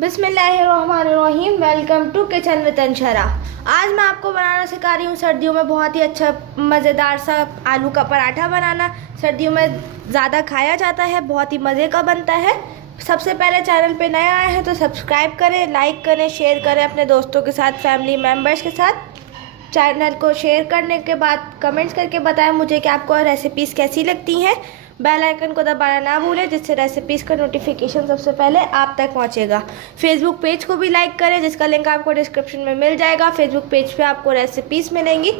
बिस्मिल्लाहिर्रहमानिर्रहीम। Welcome to kitchen with Anshara. आज मैं आपको बनाना सिखा रही हूँ सर्दियों में बहुत ही अच्छा मज़ेदार सा आलू का पराठा बनाना। सर्दियों में ज़्यादा खाया जाता है, बहुत ही मज़े का बनता है। सबसे पहले चैनल पे नए आए हैं तो सब्सक्राइब करें, लाइक करें, शेयर करें अपने दोस्तों के साथ, फैमिली मेम्बर्स के साथ। चैनल को शेयर करने के बाद कमेंट्स करके बताएं मुझे कि आपको रेसिपीज़ कैसी लगती हैं। बेल आइकन को दबाना ना भूलें जिससे रेसिपीज़ का नोटिफिकेशन सबसे पहले आप तक पहुंचेगा। फेसबुक पेज को भी लाइक करें जिसका लिंक आपको डिस्क्रिप्शन में मिल जाएगा। फेसबुक पेज पे आपको रेसिपीज़ मिलेंगी।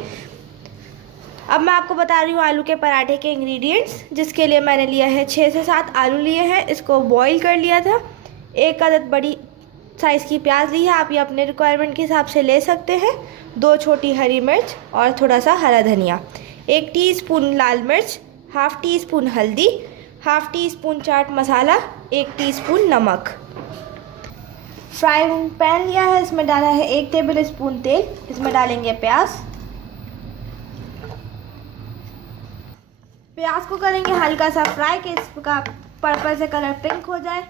अब मैं आपको बता रही हूँ आलू के पराठे के इंग्रेडिएंट्स, जिसके लिए मैंने लिया है 6 से 7 आलू लिए हैं। इसको बॉईल कर लिया था। 1 अदद बड़ी साइज़ की प्याज ली है, आप ये अपने रिक्वायरमेंट के हिसाब से ले सकते हैं। 2 छोटी हरी मिर्च और थोड़ा सा हरा धनिया। 1 टीस्पून लाल मिर्च, हाफ़ टी स्पून हल्दी, half tea spoon chaat masala, 1 teaspoon नमक। फ्राइंग पैन लिया है, इसमें डाला है 1 टेबल स्पून तेल। इसमें डालेंगे प्याज। प्याज को करेंगे हल्का सा फ्राई कि इसका पर्पल से कलर पिंक हो जाए।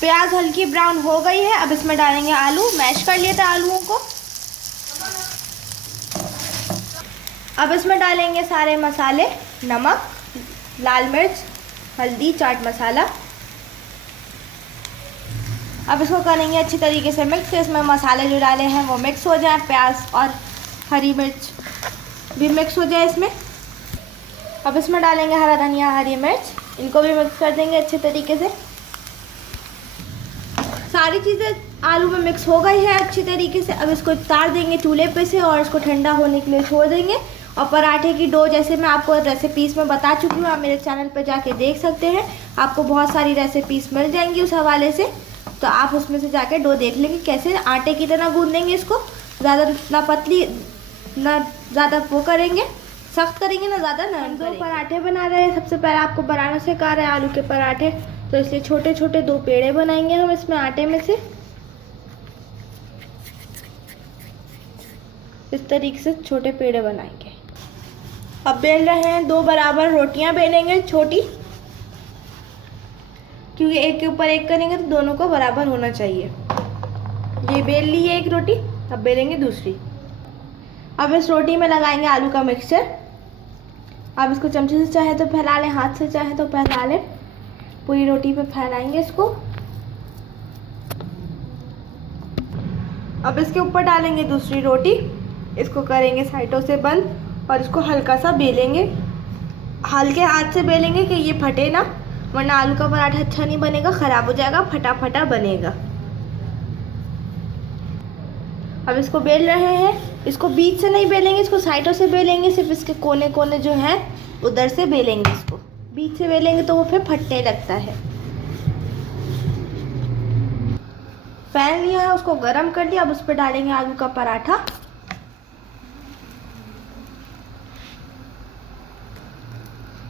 प्याज हल्की ब्राउन हो गई है। अब इसमें डालेंगे आलू। मैश कर लिए थे आलूओं को। अब इसमें डालेंगे सारे मसाले, नमक, लाल मिर्च, हल्दी, चाट मसाला। अब इसको करेंगे अच्छी तरीके से मिक्स। इसमें मसाले जो डाले हैं वो मिक्स हो जाए, प्याज और हरी मिर्च भी मिक्स हो जाए इसमें। अब इसमें डालेंगे हरा धनिया, हरी मिर्च, इनको भी मिक्स कर देंगे अच्छे तरीके से। सारी चीज़ें आलू में मिक्स हो गई है अच्छी तरीके से। अब इसको उतार देंगे चूल्हे पे से और इसको ठंडा होने के लिए छोड़ देंगे। और पराठे की डो जैसे मैं आपको रेसिपीज़ में बता चुकी हूँ, आप मेरे चैनल पर जाके देख सकते हैं। आपको बहुत सारी रेसिपीज़ मिल जाएंगी उस हवाले से, तो आप उसमें से जाके डो देख लेंगे कैसे आटे की तरह गूंदेंगे इसको। ज़्यादा ना पतली ना ज़्यादा वो करेंगे, सख्त करेंगे ना ज़्यादा नरम करेंगे। पराठे बना रहे हैं, सबसे पहले आपको बनाना सिखा रहे हैं आलू के पराठे, तो इसलिए छोटे छोटे 2 पेड़े बनाएंगे हम इसमें आटे में से। इस तरीके से छोटे पेड़े बनाएंगे। अब बेल रहे हैं, 2 बराबर रोटियां बेलेंगे छोटी, क्योंकि एक के ऊपर एक करेंगे तो दोनों को बराबर होना चाहिए। ये बेल ली है 1 रोटी, अब बेलेंगे दूसरी। अब इस रोटी में लगाएंगे आलू का मिक्सचर। अब इसको चमचे से चाहे तो फैला लें, हाथ से चाहे तो फैला लें। पूरी रोटी पे फैलाएंगे इसको। अब इसके ऊपर डालेंगे दूसरी रोटी। इसको करेंगे साइडों से बंद और इसको हल्का सा बेलेंगे। हल्के हाथ से बेलेंगे कि ये फटे ना, वरना आलू का पराठा अच्छा नहीं बनेगा, ख़राब हो जाएगा, फटा फटा बनेगा। अब इसको बेल रहे हैं। इसको बीच से नहीं बेलेंगे, इसको साइडों से बेलेंगे। सिर्फ इसके कोने कोने जो हैं उधर से बेलेंगे। इसको बीच से बेलेंगे तो वो फिर फटने लगता है। पैन लिया है, उसको गरम कर लिया। अब उस पर डालेंगे आलू का पराठा।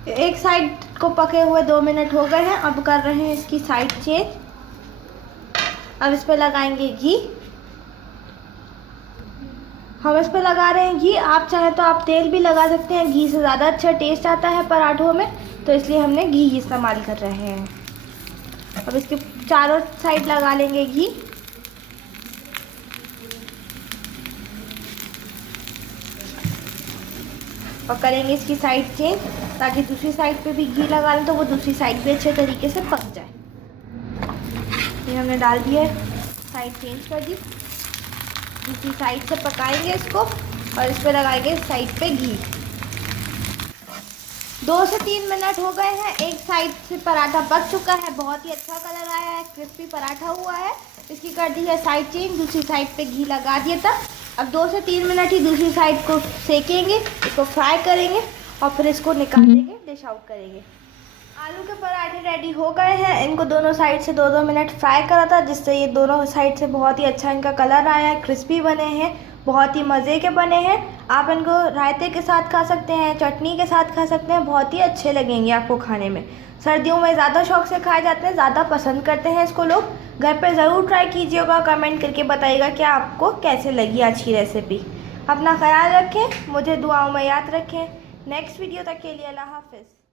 एक साइड को पके हुए 2 मिनट हो गए हैं। अब कर रहे हैं इसकी साइड चेंज। अब इस पर लगाएंगे घी। हम इस पर लगा रहे हैं घी। आप चाहे तो आप तेल भी लगा सकते हैं, घी से ज़्यादा अच्छा टेस्ट आता है पराठों में, तो इसलिए हमने घी इस्तेमाल कर रहे हैं। अब इसके चारों साइड लगा लेंगे घी। और करेंगे इसकी साइड चेंज, ताकि दूसरी साइड पे भी घी लगा लें तो वो दूसरी साइड भी अच्छे तरीके से पक जाए। ये हमने डाल दिया है, साइड चेंज कर दी। दूसरी साइड से पकाएंगे इसको और इस पर लगाएंगे साइड पे घी। 2 से 3 मिनट हो गए हैं। एक साइड से पराठा पक चुका है, बहुत ही अच्छा कलर आया है, क्रिस्पी पराठा हुआ है। इसकी कर दी है साइड चेंज, दूसरी साइड पे घी लगा दिया था। अब 2 से 3 मिनट ही दूसरी साइड को सेकेंगे, इसको फ्राई करेंगे और फिर इसको निकाल देंगे, डिश आउट करेंगे। आलू के पराठे रेडी हो गए हैं। इनको दोनों साइड से 2-2 मिनट फ्राई करा था, जिससे ये दोनों साइड से बहुत ही अच्छा इनका कलर आया है, क्रिस्पी बने हैं, बहुत ही मज़े के बने हैं। आप इनको रायते के साथ खा सकते हैं, चटनी के साथ खा सकते हैं, बहुत ही अच्छे लगेंगे आपको खाने में। सर्दियों में ज़्यादा शौक से खाए जाते हैं, ज़्यादा पसंद करते हैं इसको लोग। घर पे ज़रूर ट्राई कीजिएगा, कमेंट करके बताइएगा कि आपको कैसे लगी आज की रेसिपी। अपना ख्याल रखें, मुझे दुआओं में याद रखें। नेक्स्ट वीडियो तक के लिए अल्लाह हाफ़िज़।